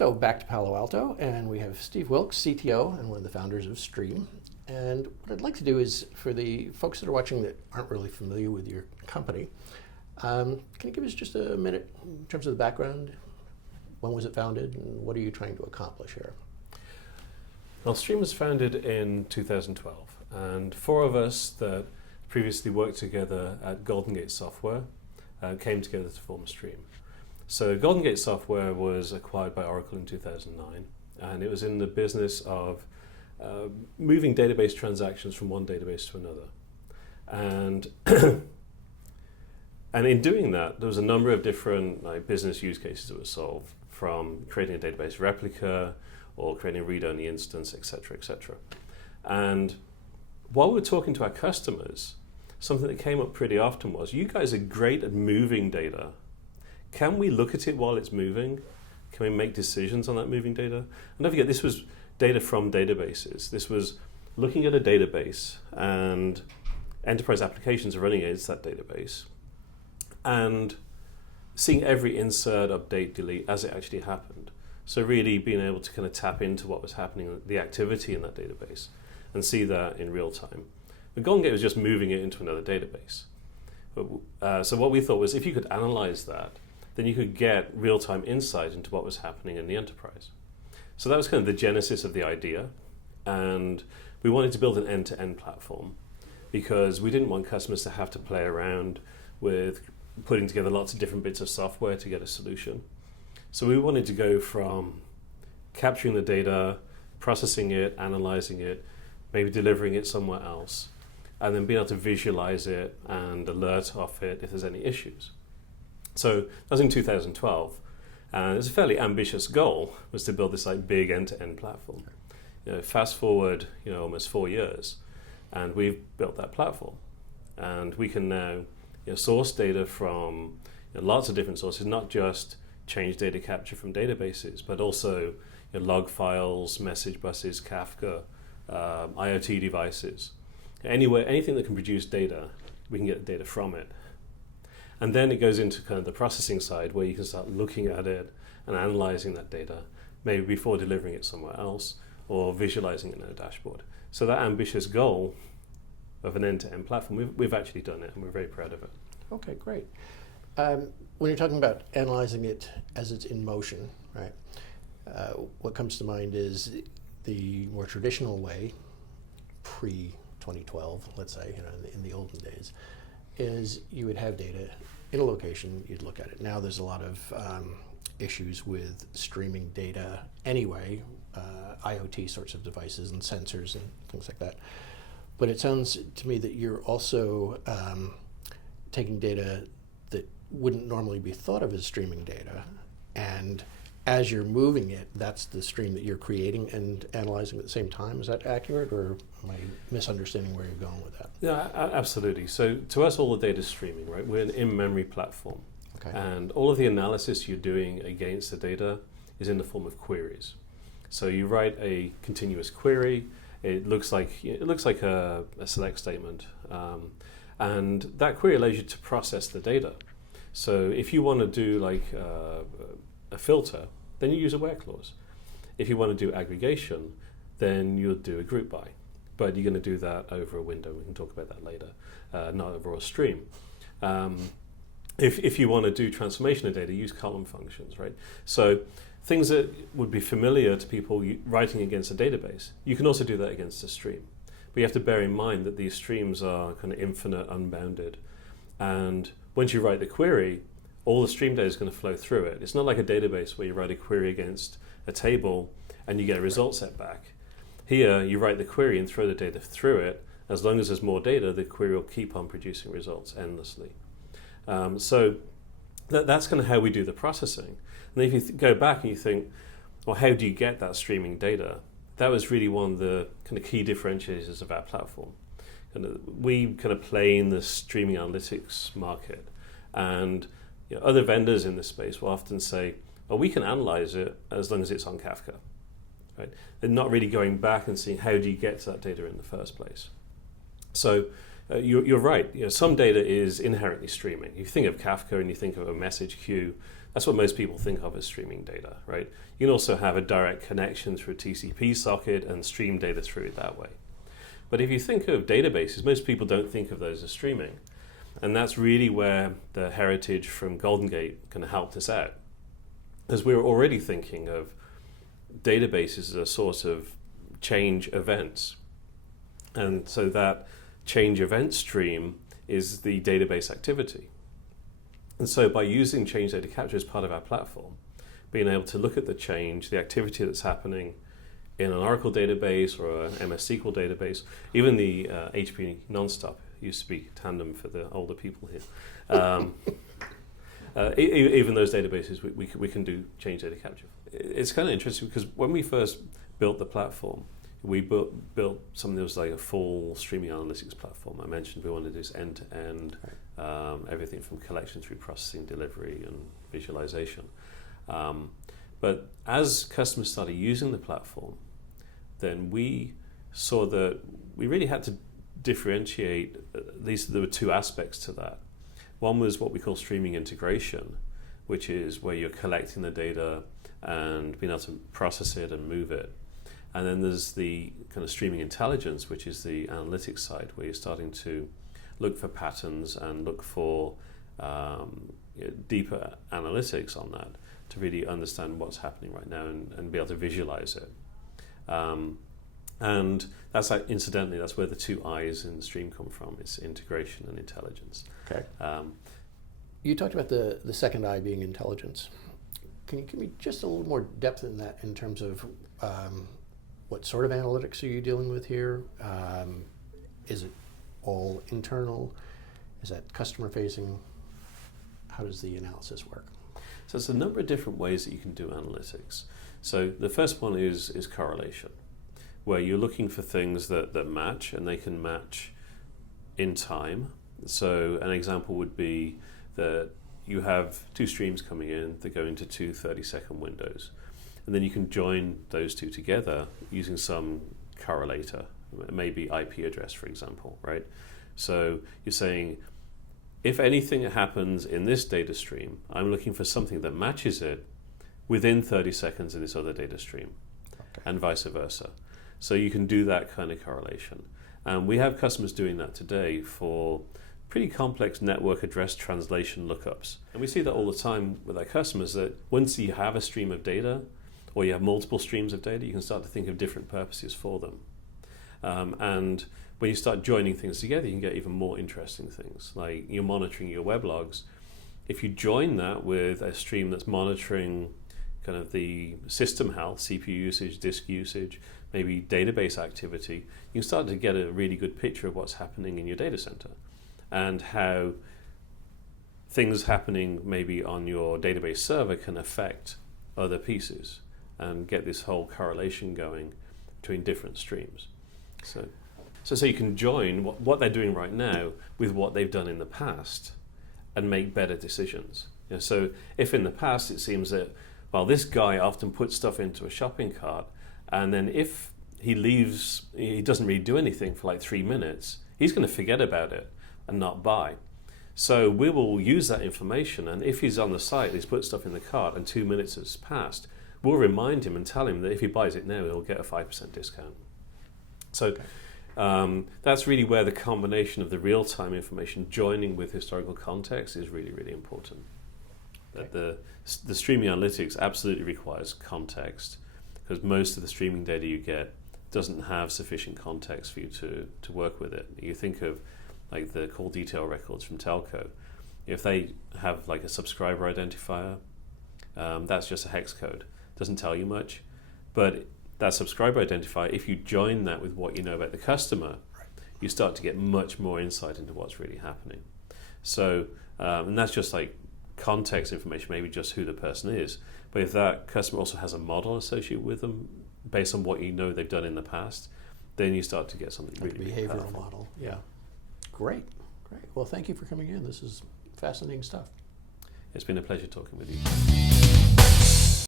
So back to Palo Alto, and we have Steve Wilkes, CTO and one of the founders of Striim. And what I'd like to do is, for the folks that are watching that aren't really familiar with your company, can you give us just a minute in terms of the background? When was it founded, and what are you trying to accomplish here? Well, Striim was founded in 2012, and four of us that previously worked together at Golden Gate Software came together to form Striim. So Golden Gate Software was acquired by Oracle in 2009, and it was in the business of moving database transactions from one database to another. And and in doing that, there was a number of different business use cases that were solved, from creating a database replica or creating a read-only instance, et cetera, et cetera. And while we were talking to our customers, something that came up pretty often was, you guys are great at moving data. Can we look at it while it's moving? Can we make decisions on that moving data? And don't forget, this was data from databases. This was looking at a database, and enterprise applications are running against that database, and seeing every insert, update, delete as it actually happened. So really being able to kind of tap into what was happening, the activity in that database, and see that in real time. But Golden Gate was just moving it into another database. So what we thought was, if you could analyze that, then you could get real-time insight into what was happening in the enterprise. So that was kind of the genesis of the idea. And we wanted to build an end-to-end platform because we didn't want customers to have to play around with putting together lots of different bits of software to get a solution. So we wanted to go from capturing the data, processing it, analyzing it, maybe delivering it somewhere else, and then being able to visualize it and alert off it if there's any issues. So that was in 2012, and it was a fairly ambitious goal, was to build this big end-to-end platform. Fast forward, almost 4 years, and we've built that platform, and we can now source data from lots of different sources, not just change data capture from databases, but also log files, message buses, Kafka, IoT devices. Anywhere, anything that can produce data, we can get data from it. And then it goes into kind of the processing side, where you can start looking at it and analyzing that data, maybe before delivering it somewhere else or visualizing it in a dashboard. So that ambitious goal of an end-to-end platform, we've actually done it, and we're very proud of it. Okay, great. When you're talking about analyzing it as it's in motion, right? What comes to mind is the more traditional way, pre-2012, let's say, in the olden days, is you would have data in a location, you'd look at it. Now there's a lot of issues with streaming data anyway, IoT sorts of devices and sensors and things like that. But it sounds to me that you're also taking data that wouldn't normally be thought of as streaming data, and as you're moving it, that's the stream that you're creating and analyzing at the same time. Is that accurate, or am I misunderstanding where you're going with that? Yeah, absolutely. So to us, all the data is streaming, right? We're an in-memory platform. Okay. And all of the analysis you're doing against the data is in the form of queries. So you write a continuous query. It looks like a select statement, and that query allows you to process the data. So if you want to do a filter, then you use a where clause. If you want to do aggregation, then you'll do a group by. But you're going to do that over a window. We can talk about that later, not over a stream. If you want to do transformation of data, use column functions, right? So things that would be familiar to people writing against a database, you can also do that against a stream. But you have to bear in mind that these streams are kind of infinite, unbounded. And once you write the query, all the stream data is going to flow through it. It's not like a database where you write a query against a table and you get a result set back. Here, you write the query and throw the data through it. As long as there's more data, the query will keep on producing results endlessly. So that's kind of how we do the processing. And if you go back and you think, well, how do you get that streaming data? That was really one of the kind of key differentiators of our platform. And we kind of play in the streaming analytics market. And other vendors in this space will often say, well, we can analyze it as long as it's on Kafka. Right? They're not really going back and seeing how do you get to that data in the first place. So you're right. Some data is inherently streaming. You think of Kafka and you think of a message queue. that's what most people think of as streaming data, right? You can also have a direct connection through a TCP socket and stream data through it that way. But if you think of databases, most people don't think of those as streaming. And that's really where the heritage from Golden Gate kind of helped us out. As we were already thinking of databases as a source of change events. And so that change event stream is the database activity. And so by using change data capture as part of our platform, being able to look at the change, the activity that's happening in an Oracle database or an MS SQL database, even the HP Nonstop used to be Tandem for the older people here. Even those databases, we can do change data capture. It's kind of interesting because when we first built the platform, we built something that was like a full streaming analytics platform. I mentioned we wanted to do this end-to-end, everything from collection through processing, delivery, and visualization. But as customers started using the platform, then we saw that we really had to differentiate. There were two aspects to that. One was what we call streaming integration, which is where you're collecting the data and being able to process it and move it. And then there's the kind of streaming intelligence, which is the analytics side, where you're starting to look for patterns and look for deeper analytics on that to really understand what's happening right now and be able to visualize it. And that's incidentally, that's where the two I's in the Striim come from. It's integration and intelligence. Okay. You talked about the second I being intelligence. Can you give me just a little more depth in that in terms of what sort of analytics are you dealing with here? Is it all internal? Is that customer facing? How does the analysis work? So there's a number of different ways that you can do analytics. So the first one is correlation, where you're looking for things that match, and they can match in time. So an example would be that you have two streams coming in that go into two 30-second windows. And then you can join those two together using some correlator, maybe IP address, for example, right? So you're saying, if anything happens in this data stream, I'm looking for something that matches it within 30 seconds in this other data stream, and vice versa. So you can do that kind of correlation. And we have customers doing that today for pretty complex network address translation lookups. And we see that all the time with our customers, that once you have a stream of data, or you have multiple streams of data, you can start to think of different purposes for them. And when you start joining things together, you can get even more interesting things. Like you're monitoring your web logs. If you join that with a stream that's monitoring kind of the system health, CPU usage, disk usage, maybe database activity, you can start to get a really good picture of what's happening in your data center and how things happening maybe on your database server can affect other pieces, and get this whole correlation going between different streams. So you can join what they're doing right now with what they've done in the past and make better decisions. So if in the past it seems that, well, this guy often puts stuff into a shopping cart, and then if he leaves, he doesn't really do anything for like 3 minutes, he's going to forget about it and not buy. So we will use that information, and if he's on the site, he's put stuff in the cart and 2 minutes has passed, we'll remind him and tell him that if he buys it now, he'll get a 5% discount. So that's really where the combination of the real-time information joining with historical context is really, really important. That the streaming analytics absolutely requires context, because most of the streaming data you get doesn't have sufficient context for you to work with it. You think of like the call detail records from telco. If they have like a subscriber identifier, that's just a hex code. Doesn't tell you much, but that subscriber identifier, if you join that with what you know about the customer, you start to get much more insight into what's really happening. So, and that's just like context information, maybe just who the person is. But if that customer also has a model associated with them based on what you know they've done in the past, then you start to get something like really behavioral powerful. Model. Yeah. Great. Well, thank you for coming in. This is fascinating stuff. It's been a pleasure talking with you.